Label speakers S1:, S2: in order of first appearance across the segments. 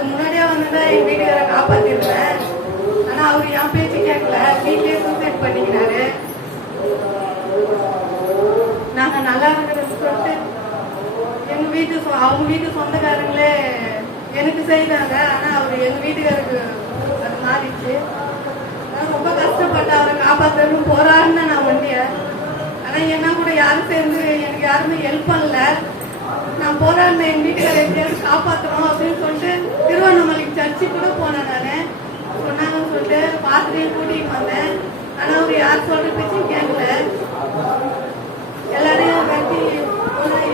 S1: அதுக்கு முன்னாடியே வந்துதான் என் வீட்டுக்கார காப்பாத்திருப்பேன் ஆனா அவர் என் பேச்சு கேட்கல. வீட்லயே சூசைட் பண்ணிக்கினாரு. நாங்க நல்லா இருக்கிறது சொல்லிட்டு எங்க வீட்டு சொ- அவங்க வீட்டு சொந்தக்காரங்களே எனக்கு செய்தாங்க. ஆனா அவர் எங்க வீட்டுக்காருக்கு அது மாறிடுச்சு. நான் ரொம்ப கஷ்டப்பட்டு அவரை காப்பாத்தணும் போறாருன்னு நான் வண்டியை. ஆனா என்ன கூட யாரும் சேர்ந்து எனக்கு யாருமே ஹெல்ப் பண்ணல. நான் போராடின என் வீட்டுக்காரர் எப்படியாவது காப்பாற்றணும் அப்படின்னு சொல்லிட்டு திருவண்ணாமலைக்கு சர்ச்சு கூட போனேன் நான். சொன்னாங்கன்னு சொல்லிட்டு பார்த்துட்டு கூட்டிட்டு வந்தேன். ஆனா அவர் யார் சொல்ற பேச்சும் கேட்கல. எல்லாரையும் கட்டி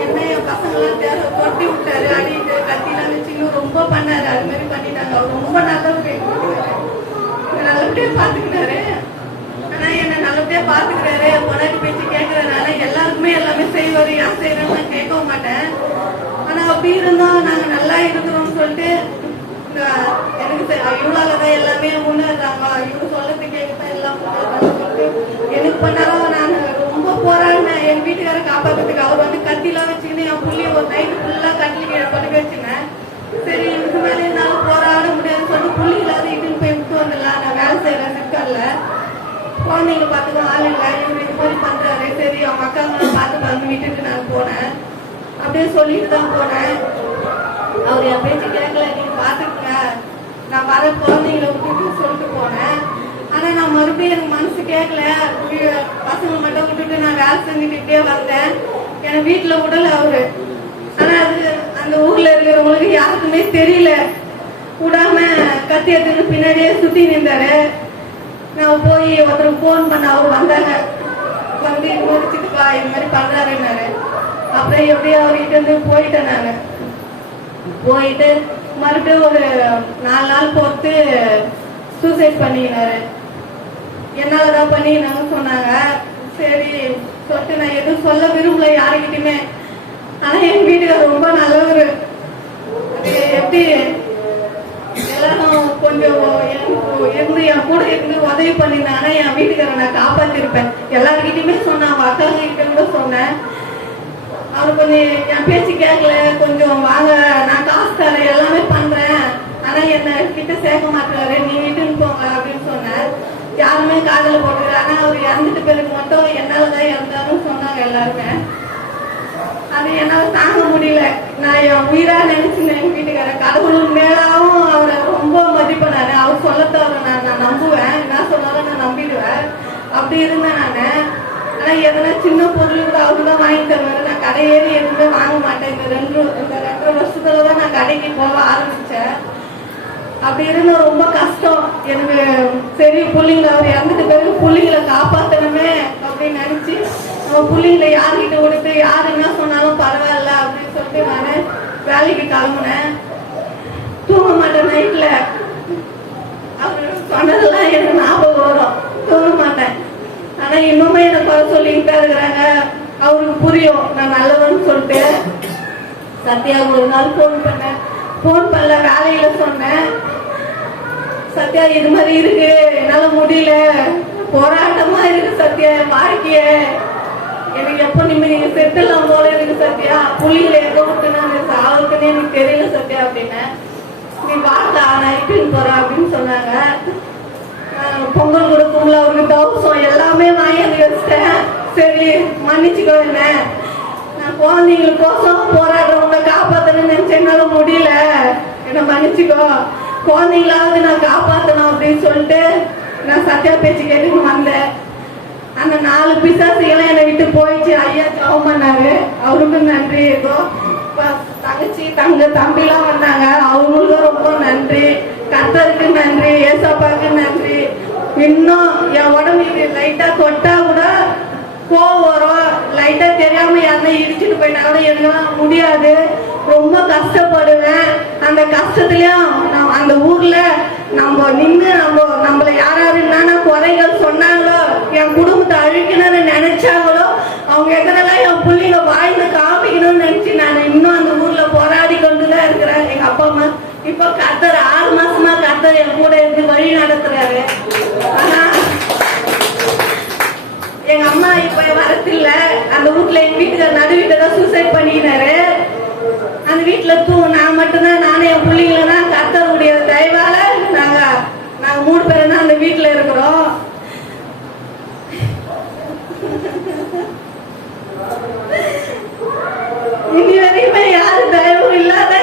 S1: என்ன என் பசங்களாம் தேர தொட்டி விட்டாரு அடிட்டு கத்திலாம் வச்சு ரொம்ப பண்ணாரு. அது மாதிரி பண்ணிட்டாங்க. அவர் ரொம்ப நல்லவர் எங்க வீட்டுக்காரர். என்னை நல்லபடியா பாத்துக்கிட்டாரு ஆனா என்ன நல்லபடியா பாத்துக்கிறாரு பொண்டாட்டி பேச்சு கேட்கறதுனால எல்லாருக்குமே எல்லாமே செய்வாரு யார் செய்யறேன்னு நான் கேட்கவும் மாட்டேன். ஆனா அப்படி இருந்தோம் நாங்க நல்லா இருக்கோம் சொல்லிட்டு எனக்கு தெ- தான் எல்லாமே முன்னேறாங்க இவங்க சொல்லது கேட்கத்தான் எல்லாம் சொல்லிட்டு எனக்கு பண்ணாலும் நான் ரொம்ப போராடினேன். என் வீட்டுக்கார காப்பாத்துறதுக்கு அவர் வந்து கத்திலாம் வச்சுக்கின்னு என் புள்ளிய ஒரு நைட்டு ஃபுல்லா கண்ணில் கீழே படுக்க வச்சுனேன். சரி இதுக்கு மேலே என்னால போராட முடியாதுன்னு சொல்லிட்டு புள்ளி இல்லாத இட்டுன்னு போய் விட்டு வந்துடலாம் நான் வேலை செய்யறேன் சிக்கல்ல. குழந்தைங்க பார்த்துக்க ஆள் இல்லை. இவர் இது மாதிரி பண்றாரு. சரி அவங்க அக்காங்களாம் வந்து வீட்டுக்கு நான் போனேன். அப்படியே சொல்லிட்டு தான் போனேன். அவர் என் பேச்சு கேட்கல நீங்க பாத்துக்கங்க நான் வர குழந்தைங்களை விட்டுட்டு சொல்லிட்டு போனேன். ஆனா நான் மறுபடியும் எனக்கு மனசு கேட்கல. பசங்க மட்டும் விட்டுட்டு நான் வேலை செஞ்சுக்கிட்டே வந்தேன். எனக்கு வீட்டுல விடல அவரு. ஆனா அது அந்த ஊர்ல இருக்கிறவங்களுக்கு யாருக்குமே தெரியல. விடாம கத்தி எடுத்துட்டு பின்னாடியே சுத்தி நின்றாரு. நான் போய் ஒருத்தர் ஃபோன் பண்ண அவர் வந்தாங்க. வந்து இது மாதிரி இது மாதிரி பண்றாருன்னாரு. அப்புறம் எப்படியோ அவர்கிட்ட இருந்து போயிட்டேன் நானு. போயிட்டு மறுபடியும் ஒரு நாலு நாள் பொறுத்து சூசைட் பண்ணிக்கினாரு என்னாலதான் பண்ணிக்கினாங்கன்னு சொன்னாங்க. சரி சொல்லிட்டு நான் எதுவும் சொல்ல விரும்பல யாருக்கிட்டையுமே ஆனா என் வீட்டுக்காரர் ரொம்ப நல்லவர். ஒரு எப்படி? எல்லாரும் கொஞ்சம் இருந்து என் கூட இருந்து உதவி பண்ணிருந்தாங்கன்னா என் வீட்டுக்கார நான் காப்பாத்திருப்பேன். எல்லாருக்கிட்டையுமே சொன்னேன் அவங்க அக்கா கிட்ட கூட சொன்னேன். அவர் கொஞ்சம் என் பேச்சு கேட்கல கொஞ்சம் வாங்க நான் காசு தரேன் எல்லாமே பண்றேன் ஆனா என்ன கிட்ட சேர்க்க மாட்டாரு நீ வீட்டுன்னு போங்க அப்படின்னு சொன்னார். யாருமே காதல போட்டுக்கல ஆனா அவர் இறந்துட்டு பிறகு மட்டும் என்னாலதான் இறந்தாருன்னு சொன்னாங்க எல்லாருமே. அது என்னால தாங்க முடியல. நான் என் உயிரா நினைச்சிருந்தேன் எங்க வீட்டுக்காரன் கடவுள் மேலாவும் அவரை ரொம்ப மதிப்பினாரு. அவர் சொல்லத்தவரை நான் நான் நம்புவேன். என்ன சொன்னாலும் நான் நம்பிடுவேன். அப்படி இருந்தேன் நானு. ஆனா எதனா சின்ன பொருள் கூட அவரு தான் வாங்கி தருவாரு நான் கடையேறி எதுவுமே வாங்க மாட்டேன். இந்த ரெண்டு இந்த ரெண்டரை வருஷத்துலதான் நான் கடைக்கு போக ஆரம்பிச்சேன். அப்படி இருந்தால் ரொம்ப கஷ்டம். எனக்கு சரி பிள்ளைங்கள அவர் இறந்துட்டு பிறகு புள்ளிங்களை காப்பாற்றணுமே அப்படின்னு நினச்சி நம்ம புள்ளிங்களை யார்கிட்ட கொடுத்து யார் என்ன சொன்னாலும் பரவாயில்ல அப்படின்னு சொல்லிட்டு நான் வேலைக்கு கிளம்புனேன். தூங்க மாட்டேன் நைட்டில் அவர் சொன்னதெல்லாம் எனக்கு ஞாபகம் வரும். தூங்க மாட்டேன். ஆனால் இன்னுமே என்னை குறை சொல்லிக்கிட்டே இருக்கிறாங்க. அவருக்கு புரியும். நான் நல்லவன்னு சொல்லிட்டு சத்யாவுக்கு ஒரு நாள் ஃபோன் பண்ணேன். ஃபோன் பண்ணல காலையில சொன்னேன். சத்யா இது மாதிரி இருக்கு. என்னால முடியல. போராட்டமா இருக்கு சத்யா என் வாழ்க்கைய எனக்கு எப்போ நிம்மதி? நீங்க செத்துலாம் போல இருக்கு சத்யா. புள்ளியில எங்க விட்டுனா சாவுக்குன்னு எனக்கு தெரியல சத்யா அப்படின்னு. நீ பார்த்தா நான் இட்டுன்னு போறேன் அப்படின்னு சொன்னாங்க. பொங்கல் கொடுக்கும்ல அவருக்கு தவசம் எல்லாமே வாங்கி அது வச்சிட்டேன். சரி மன்னிச்சுக்கோ என்ன. நான் குழந்தைங்களுக்கோசம் போறேன் புரிஞ்சுக்கோ குழந்தைங்களாவது நான் காப்பாத்தணும் அப்படின்னு சொல்லிட்டு நான் சத்யா பேச்சு கேட்டு வந்தேன். அந்த நாலு பிசாசுகளும் என்னை விட்டு போயிடுச்சு. ஐயா ஜெபம் பண்ணாரு. அவருக்கும் நன்றி. ஏதோ தங்கச்சி தங்க தம்பிலாம் வந்தாங்க. அவங்களுக்கும் ரொம்ப நன்றி. கத்தருக்கு நன்றி. ஏசப்பாக்கு நன்றி. இன்னும் என் உடம்பு இது லைட்டா தொட்டா கூட கோவம் வரும். லைட்டா தெரியாம யாருன்னா இடிச்சுட்டு போயிட்டா கூட என்னால முடியாது. ரொம்ப கஷ்டப்படுவேன். அந்த கஷ்டத்துலயும் நான் அந்த ஊர்ல நம்ம நின்று நம்ம நம்மள யாராவது என்னென்ன குறைகள் சொன்னாங்களோ என் குடும்பத்தை அழிக்கணும்னு நினைச்சாங்களோ அவங்க எதனால என் பிள்ளைங்க வாழ்ந்து காமிக்கணும்னு நினைச்சு நான் இன்னும் அந்த ஊர்ல போராடி கொண்டுதான் இருக்கிறேன். எங்க அப்பா அம்மா இப்போ கத்தர் ஆறு மாசமா கத்தர் என் கூட இருந்து வழி நடத்த பழைய மரத்தில் அந்த வீட்டில் எங்கள் வீட்டுக்கார் நடு வீட்டை தான் சூசைட் பண்ணிக்கினாரு அந்த வீட்டில் தூ நான் மட்டும்தான் நானே என் பிள்ளைங்கள தான் கத்தருடைய தயவால் நாங்கள் நாங்கள் மூணு பேரும் தான் அந்த வீட்டில் இருக்கிறோம். இனி வரைக்கும் யாரும் தயவும் இல்லாத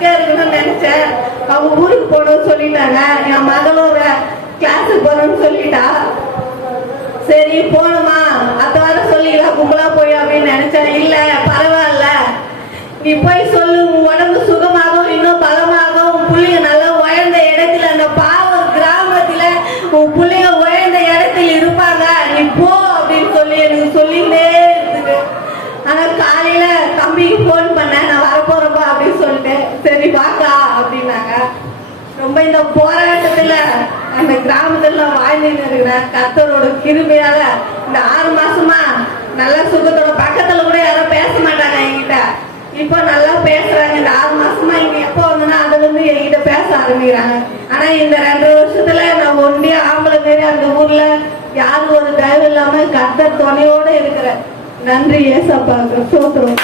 S1: சொல்லும் இருக்கணும்னு நினைச்சேன். அவங்க ஊருக்கு போகணும்னு சொல்லிட்டாங்க. என் மகளோட கிளாஸுக்கு போகணும்னு சொல்லிட்டா. சரி போகணுமா அத்தை வாரம் சொல்லிக்கலாம் கும்பலா போய் அப்படின்னு நினைச்சேன். இல்ல பரவாயில்ல. நீ போய் சொல்லு உன் உடம்பு சுகமாகவும் இன்னும் பலமாகவும் உன் புள்ளைங்க நல்லா உயர்ந்த இடத்துல அந்த பாவம் கிராமத்துல உன் புள்ளைங்க உயர்ந்த இடத்துல இருப்பாங்க நீ போ அப்படின்னு சொல்லி எனக்கு சொல்லிட்டே இருக்குது ஆனா காலையில தம்பிக்கு ஃபோன் பண்ணேன் நான் வரப்போறப்பா அப்படின்னு சொல்லிட்டு சரி வாக்கா அப்படின்னாங்க ரொம்ப இந்த போராட்டத்துல அந்த கிராமத்துல நான் வாழ்ந்துட்டு இருக்கிறேன் கர்த்தரோட கிருபையால இந்த ஆறு மாசமா நல்லா சுகத்தோட பக்கத்துல கூட யாரும் பேச மாட்டாங்க என்கிட்ட. இப்போ நல்லா பேசுறாங்க. இந்த ஆறு மாசமா இங்க எப்போ வந்தனா அதுல இருந்து என்கிட்ட பேச ஆரம்பிக்கிறாங்க. ஆனா இந்த ரெண்டு வருஷத்துல நான் ஒண்டியா ஆம்பளை மாரி அந்த ஊர்ல யாரும் ஒரு தயவு இல்லாம கத்தர் துணையோட இருக்கிறேன் நன்றி ஏசப்பா. சோத்திரம்.